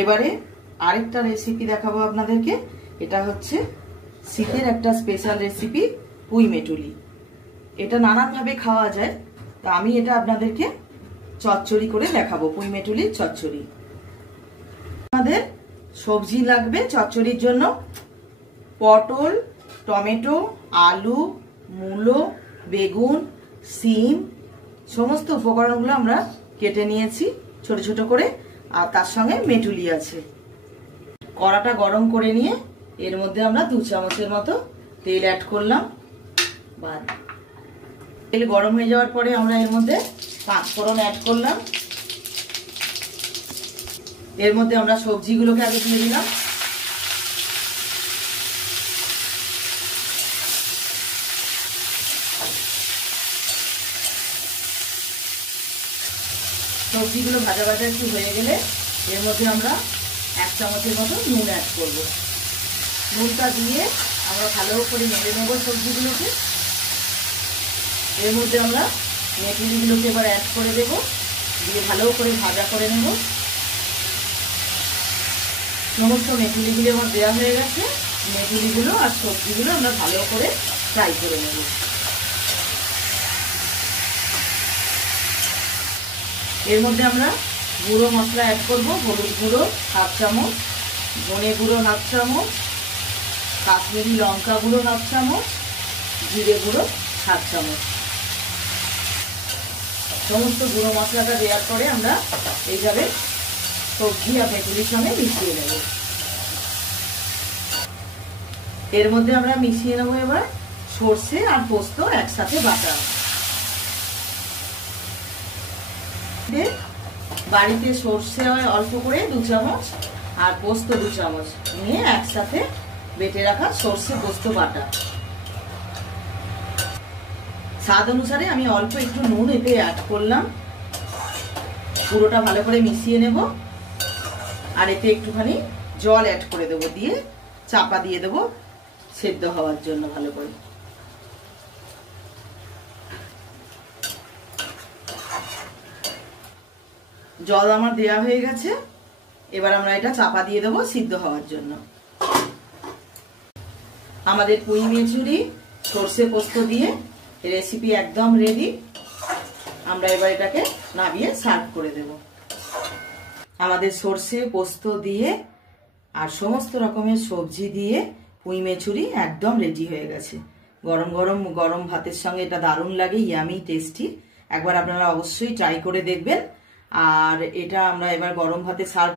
এবারে আরেকটা রেসিপি দেখাবো আপনাদেরকে। এটা হচ্ছে শীতের একটা স্পেশাল রেসিপি, পুঁই মেটুলি। এটা নানানভাবে খাওয়া যায়, তা আমি এটা আপনাদেরকে চচ্চড়ি করে দেখাবো, পুঁই মেটুলির চচ্চড়ি। আমাদের সবজি লাগবে চচ্চড়ির জন্য পটল, টমেটো, আলু, মূলো, বেগুন, সিম, সমস্ত উপকরণগুলো আমরা কেটে নিয়েছি ছোট ছোট করে। আর তার সঙ্গে মেটুলি আছে। কড়াটা গরম করে নিয়ে এর মধ্যে আমরা 2 চামচের মতো তেল অ্যাড করলাম। তেল গরম হয়ে যাওয়ার পরে আমরা এর মধ্যে 5 ফোড়ন অ্যাড করলাম। এর মধ্যে আমরা সবজিগুলোকে আগে দিয়ে দিলাম। সবজিগুলো ভাজা ভাজা একটু হয়ে গেলে এর মধ্যে আমরা 1 চামচের মতো নুন অ্যাড করব। নুনটা দিয়ে আমরা ভালো করে নেড়ে নেব সবজিগুলোকে। এর মধ্যে আমরা মেটুলিগুলোকে এবার অ্যাড করে দেব, দিয়ে ভালো করে ভাজা করে নেব। সমস্ত মেটুলিগুলো আমার দেওয়া হয়ে গেছে। মেটুলিগুলো আর সবজিগুলো আমরা ভালো করে ফ্রাই করে নেব। এর মধ্যে আমরা গুঁড়ো মশলা অ্যাড করব। হলুদ গুঁড়ো 1/2 চামচ, ধনে গুঁড়ো 1/2 চামচ, কাশ্মীরি লঙ্কা গুঁড়ো 1/2 চামচ, জিরে গুঁড়ো 1/2 চামচ। সমস্ত গুঁড়ো মশলাটা দেওয়ার পরে আমরা এইভাবে সবজি আর মেটুলির সঙ্গে মিশিয়ে নেব। এর মধ্যে আমরা মিশিয়ে নেব এবার সর্ষে আর পোস্ত একসাথে বাটা। বাড়িতে সর্ষে হয় অল্প করে 2 চামচ আর পোস্ত 2 চামচ নিয়ে একসাথে বেটে রাখা সর্ষে পোস্ত বাটা। স্বাদ অনুসারে আমি অল্প একটু নুন এতে অ্যাড করলাম। পুরোটা ভালো করে মিশিয়ে নেব আর এতে একটুখানি জল অ্যাড করে দেবো, দিয়ে চাপা দিয়ে দেবো সেদ্ধ হওয়ার জন্য ভালো করে। জল আমার দেওয়া হয়ে গেছে। এবার আমরা এটা চাপা দিয়ে দেবো সিদ্ধ হওয়ার জন্য। আমাদের পুঁই মেচুরি সর্ষে পোস্ত দিয়ে রেসিপি একদম রেডি। আমরা এবার এটাকে নামিয়ে সার্ভ করে দেব। আমাদের সর্ষে পোস্ত দিয়ে আর সমস্ত রকমের সবজি দিয়ে পুঁই মেচুরি একদম রেডি হয়ে গেছে। গরম গরম গরম ভাতের সঙ্গে এটা দারুণ লাগে, ইয়ামি টেস্টি। একবার আপনারা অবশ্যই ট্রাই করে দেখবেন। আর এটা আমরা এবার গরম ভাতে সার্ভ